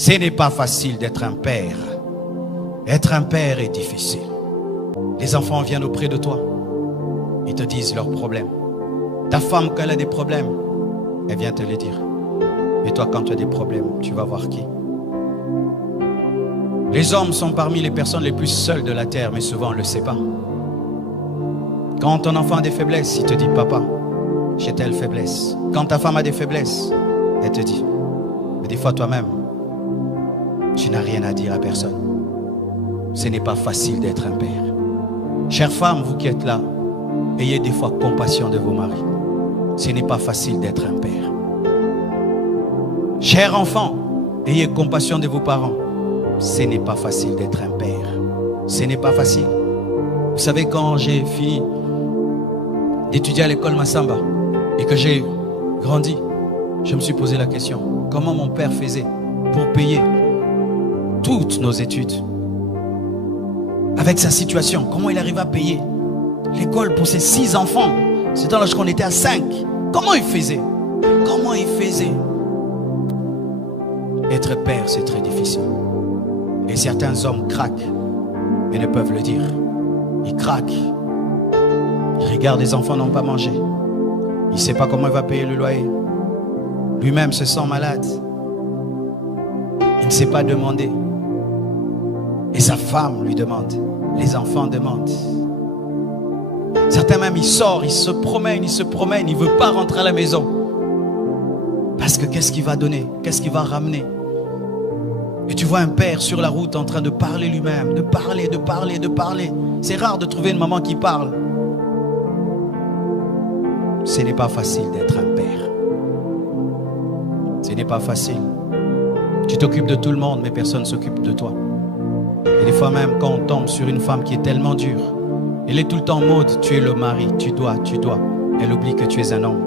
Ce n'est pas facile d'être un père. Être un père est difficile. Les enfants viennent auprès de toi. Ils te disent leurs problèmes. Ta femme, quand elle a des problèmes, elle vient te les dire. Et toi, quand tu as des problèmes, tu vas voir qui? Les hommes sont parmi les personnes les plus seules de la terre, mais souvent on ne le sait pas. Quand ton enfant a des faiblesses, il te dit, papa, j'ai telle faiblesse. Quand ta femme a des faiblesses, elle te dit. Mais des fois toi-même, tu n'as rien à dire à personne. Ce n'est pas facile d'être un père. Chères femmes, vous qui êtes là, ayez des fois compassion de vos maris. Ce n'est pas facile d'être un père. Chers enfants, ayez compassion de vos parents. Ce n'est pas facile d'être un père. Ce n'est pas facile. Vous savez, quand j'ai fini d'étudier à l'école Massamba et que j'ai grandi, je me suis posé la question, comment mon père faisait pour payer toutes nos études? Avec sa situation, comment il arrivait à payer l'école pour ses 6 enfants? C'était lorsqu'on était à 5. Comment il faisait? Comment il faisait? Être père, c'est très difficile. Et certains hommes craquent, mais ne peuvent le dire. Ils craquent. Ils regardent les enfants n'ont pas mangé. Il ne sait pas comment il va payer le loyer. Lui-même se sent malade. Il ne sait pas demander. Et sa femme lui demande. Les enfants demandent. Certains même, ils sortent, ils se promènent, il ne veut pas rentrer à la maison. Parce que qu'est-ce qu'il va donner? Qu'est-ce qu'il va ramener? Et tu vois un père sur la route en train de parler lui-même, de parler. C'est rare de trouver une maman qui parle. Ce n'est pas facile d'être un père. Ce n'est pas facile. Tu t'occupes de tout le monde, mais personne ne s'occupe de toi. Et des fois même, quand on tombe sur une femme qui est tellement dure, elle est tout le temps en mode, tu es le mari, tu dois. Elle oublie que tu es un homme.